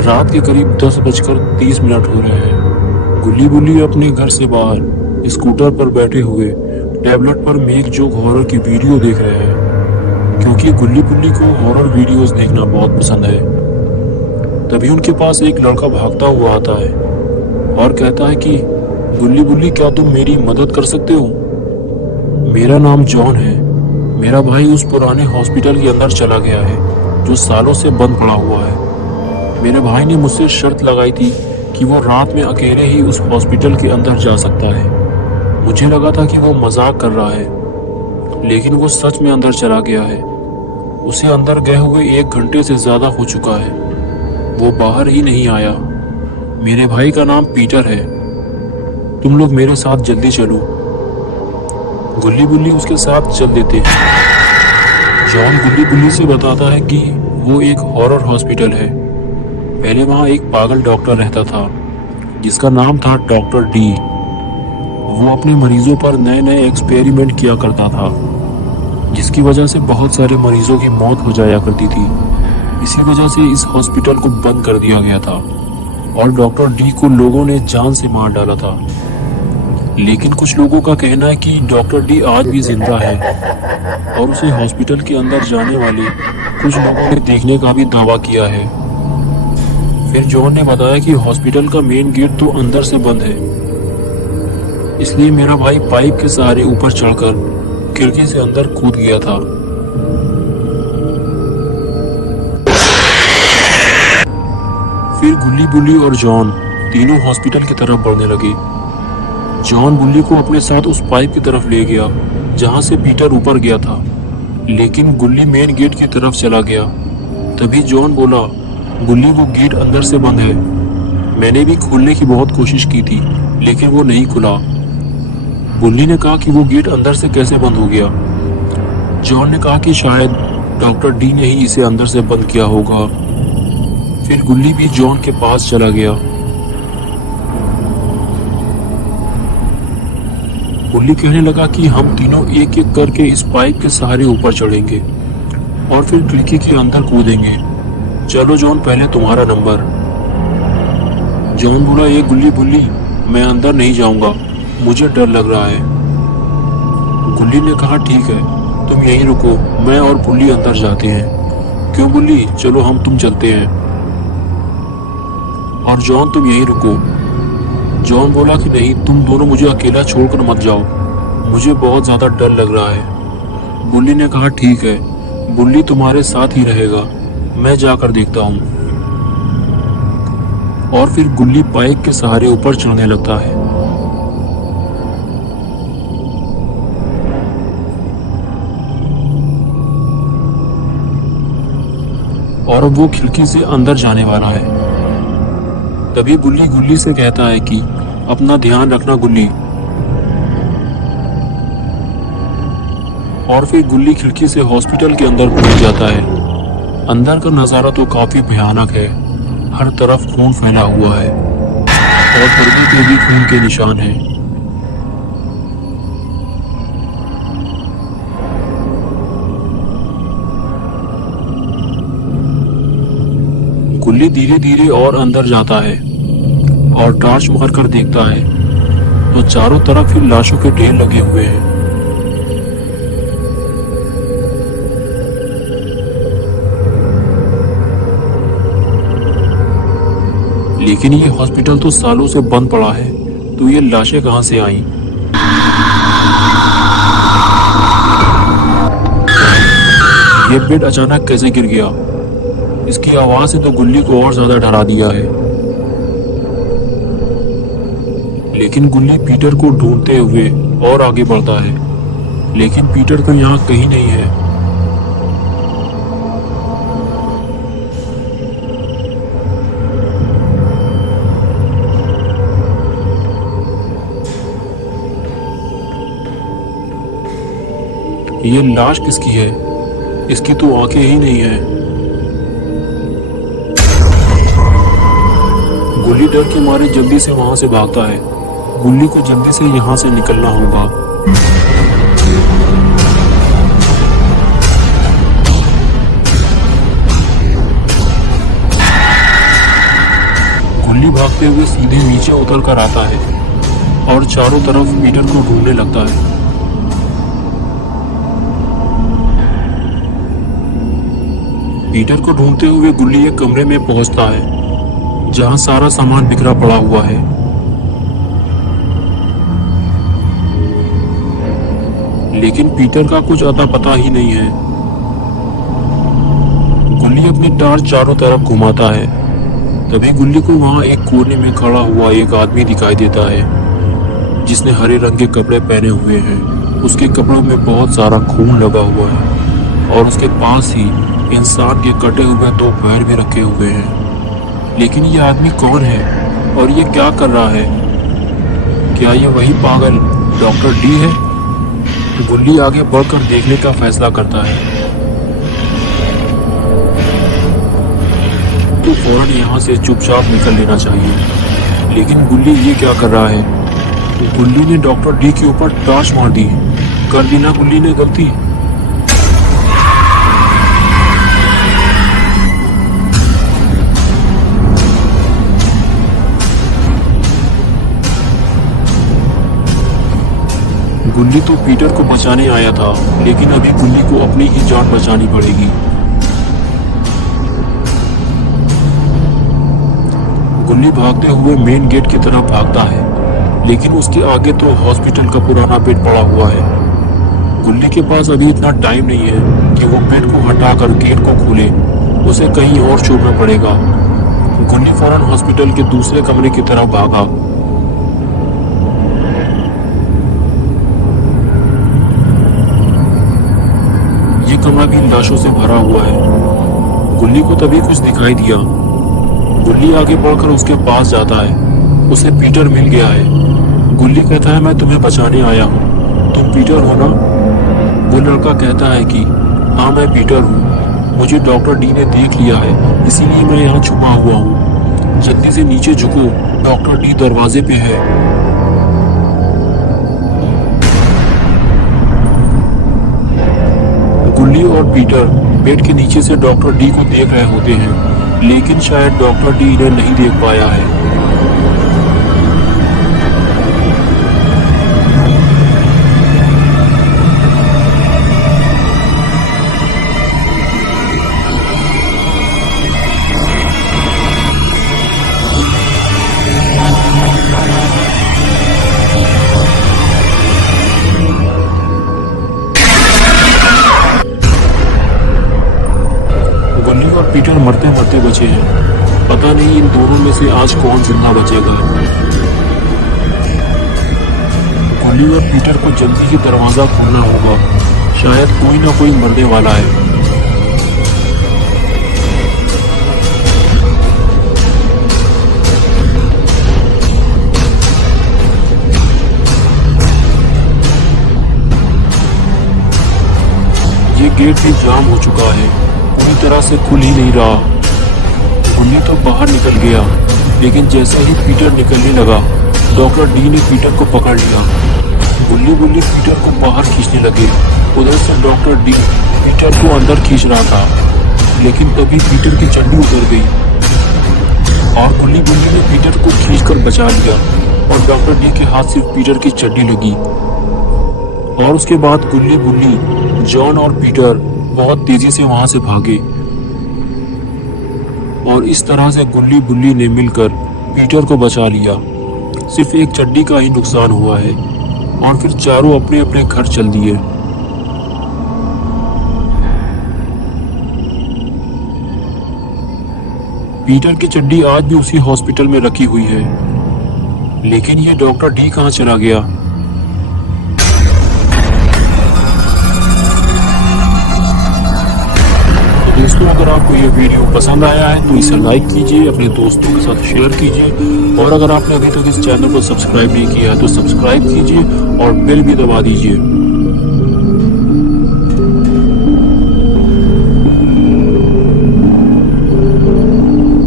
रात के करीब 10:30 हो रहे हैं। गुल्ली बुल्ली अपने घर से बाहर स्कूटर पर बैठे हुए टैबलेट पर मेक जोक हॉरर की वीडियो देख रहे हैं, क्योंकि गुल्ली बुल्ली को हॉरर वीडियोस देखना बहुत पसंद है। तभी उनके पास एक लड़का भागता हुआ आता है और कहता है कि गुल्ली बुल्ली, क्या तुम मेरी मदद कर सकते हो? मेरा नाम जॉन है। मेरा भाई उस पुराने हॉस्पिटल के अंदर चला गया है जो सालों से बंद पड़ा हुआ है। मेरे भाई ने मुझसे शर्त लगाई थी कि वो रात में अकेले ही उस हॉस्पिटल के अंदर जा सकता है। मुझे लगा था कि वो मजाक कर रहा है, लेकिन वो सच में अंदर चला गया है। उसे अंदर गए हुए 1 घंटे से ज्यादा हो चुका है। वो बाहर ही नहीं आया। मेरे भाई का नाम पीटर है। तुम लोग मेरे साथ जल्दी चलो। गुल्ली बुल्ली उसके साथ चल देते हैं। जॉन गुल्ली बुल्ली से बताता है कि वो एक हॉरर हॉस्पिटल है। पहले वहाँ एक पागल डॉक्टर रहता था जिसका नाम था डॉक्टर डी। वो अपने मरीजों पर नए नए एक्सपेरिमेंट किया करता था, जिसकी वजह से बहुत सारे मरीजों की मौत हो जाया करती थी। इसी वजह से इस हॉस्पिटल को बंद कर दिया गया था और डॉक्टर डी को लोगों ने जान से मार डाला था। लेकिन कुछ लोगों का कहना है कि डॉक्टर डी आज भी जिंदा है और उसे हॉस्पिटल के अंदर जाने वाले कुछ लोगों ने देखने का भी दावा किया है। फिर जॉन ने बताया कि हॉस्पिटल का मेन गेट तो अंदर से बंद है, इसलिए मेरा भाई पाइप के सहारे ऊपर चढ़कर खिड़की से अंदर कूद गया था। फिर गुल्ली बुल्ली और जॉन तीनों हॉस्पिटल की तरफ बढ़ने लगे। जॉन बुल्ली को अपने साथ उस पाइप की तरफ ले गया जहां से पीटर ऊपर गया था, लेकिन गुल्ली मेन गेट की तरफ चला गया। तभी जॉन बोला, गुल्ली, वो गेट अंदर से बंद है। मैंने भी खोलने की बहुत कोशिश की थी, लेकिन वो नहीं खुला। गुल्ली ने कहा कि वो गेट अंदर से कैसे बंद हो गया। जॉन ने कहा कि शायद डॉक्टर डी ने ही इसे अंदर से बंद किया होगा। फिर गुल्ली भी जॉन के पास चला गया। गुल्ली कहने लगा कि हम तीनों एक एक करके इस पाइप के सहारे ऊपर चढ़ेंगे और फिर खिड़की के अंदर कूदेंगे। चलो जॉन, पहले तुम्हारा नंबर। जॉन बोला, ये गुल्ली बुल्ली, मैं अंदर नहीं जाऊंगा, मुझे डर लग रहा है। गुल्ली ने कहा, ठीक है, तुम यहीं रुको, मैं और बुल्ली अंदर जाते हैं। क्यों बुल्ली, चलो तुम चलते हैं। और जॉन, तुम यहीं रुको। जॉन बोला कि नहीं, तुम दोनों मुझे अकेला छोड़कर मत जाओ, मुझे बहुत ज्यादा डर लग रहा है। बुल्ली ने कहा, ठीक है, बुल्ली तुम्हारे साथ ही रहेगा, मैं जाकर देखता हूँ। और फिर गुल्ली पाइप के सहारे ऊपर चढ़ने लगता है। और अब वो खिड़की से अंदर जाने वाला है। तभी बुल्ली गुल्ली से कहता है कि अपना ध्यान रखना गुल्ली। और फिर गुल्ली खिड़की से हॉस्पिटल के अंदर घुस जाता है। अंदर का नजारा तो काफी भयानक है। हर तरफ खून फैला हुआ है और पर्दे पे भी खून के निशान हैं। गुल्ली धीरे धीरे और अंदर जाता है और टॉर्च मारकर देखता है तो चारों तरफ ही लाशों के ढेर लगे हुए हैं। लेकिन ये हॉस्पिटल तो सालों से बंद पड़ा है, तो ये लाशें कहां से आईं? ये बेड अचानक कैसे गिर गया? इसकी आवाज से तो गुल्ली को और ज्यादा डरा दिया है। लेकिन गुल्ली पीटर को ढूंढते हुए और आगे बढ़ता है, लेकिन पीटर तो यहाँ कहीं नहीं है। ये लाश किसकी है? इसकी तो आंखें ही नहीं है। गुल्ली डर के मारे जल्दी से वहां से भागता है। गुल्ली को जल्दी से यहाँ से निकलना होगा। भागते हुए सीधे नीचे उतर कर आता है और चारों तरफ पीटर को ढूंढने लगता है। पीटर को ढूंढते हुए गुल्ली एक कमरे में पहुंचता है जहां सारा सामान बिखरा पड़ा हुआ है। लेकिन पीटर का कुछ अता पता ही नहीं है। गुल्ली अपनी टार्च चारों तरफ घुमाता है। तभी गुल्ली को वहां एक कोने में खड़ा हुआ एक आदमी दिखाई देता है जिसने हरे रंग के कपड़े पहने हुए हैं। उसके कपड़ों में बहुत सारा खून लगा हुआ है और उसके पास ही इंसान के कटे हुए 2 पैर भी रखे हुए हैं। लेकिन ये आदमी कौन है और ये क्या कर रहा है? क्या ये वही पागल डॉक्टर डी है? गुल्ली आगे बढ़कर देखने का फैसला करता है। तो फौरन यहाँ से चुपचाप निकल लेना चाहिए। लेकिन गुल्ली ये क्या कर रहा है? गुल्ली ने डॉक्टर डी के ऊपर टॉर्च मार दी। कर दी ना गुल्ली ने गलती। गुल्ली तो पीटर को बचाने आया था, लेकिन अभी गुल्ली को अपनी ही जान बचानी पड़ेगी। गुल्ली भागते हुए मेन गेट की तरफ भागता है, लेकिन उसके आगे तो हॉस्पिटल का पुराना बेड पड़ा हुआ है। गुल्ली के पास अभी इतना टाइम नहीं है कि वो बेड को हटाकर गेट को खोले। उसे कहीं और छुपना पड़ेगा। गुल्ली फौरन हॉस्पिटल के दूसरे कमरे की तरफ भागा। ये कमरा भी लाशों से भरा हुआ है। गुल्ली को तभी कुछ दिखाई दिया। गुल्ली आगे बढ़कर उसके पास जाता है। उसे पीटर मिल गया है। गुल्ली कहता है, मैं तुम्हें बचाने आया हूँ। तुम पीटर हो ना? वो लड़का कहता है कि हाँ मैं पीटर हूँ। मुझे डॉक्टर डी ने देख लिया है, इसीलिए मैं यहाँ छुपा हुआ हूँ। जल्दी से नीचे झुको, डॉक्टर डी दरवाजे पे है। गुल्ली और पीटर बेड के नीचे से डॉक्टर डी को देख रहे होते हैं, लेकिन शायद डॉक्टर डी इन्हें नहीं देख पाया है। गुल्ली और पीटर मरते मरते बचे हैं। पता नहीं इन दोनों में से आज कौन जिंदा बचेगा। गुल्ली और पीटर को जल्दी ही दरवाजा खोलना होगा। शायद कोई ना कोई मरने वाला है। ये गेट भी जाम हो चुका है, पूरी तरह से खुल ही नहीं रहा। गुल्ली तो बाहर निकल गया, लेकिन जैसे ही पीटर निकलने लगा, डॉक्टर डी ने पीटर को पकड़ लिया। गुल्ली पीटर को बाहर खींचने लगे। उधर से डॉक्टर डी पीटर को अंदर खींच रहा था, लेकिन तभी पीटर की चड्डी उतर गई और गुल्ली ने पीटर को खींचकर बचा लिया और डॉक्टर डी के हाथ से पीटर की चड्डी लगी। और उसके बाद गुल्ली, जॉन और पीटर बहुत तेजी से वहां से भागे और इस तरह से गुल्ली ने मिलकर पीटर को बचा लिया। सिर्फ एक चड्डी का ही नुकसान हुआ है और फिर चारों अपने अपने घर चल दिए। पीटर की चड्डी आज भी उसी हॉस्पिटल में रखी हुई है, लेकिन ये डॉक्टर डी कहाँ चला गया? दोस्तों, अगर आपको ये वीडियो पसंद आया है तो इसे लाइक कीजिए, अपने दोस्तों के साथ शेयर कीजिए और अगर आपने अभी तक इस चैनल को सब्सक्राइब नहीं किया है तो सब्सक्राइब कीजिए और बेल भी दबा दीजिए।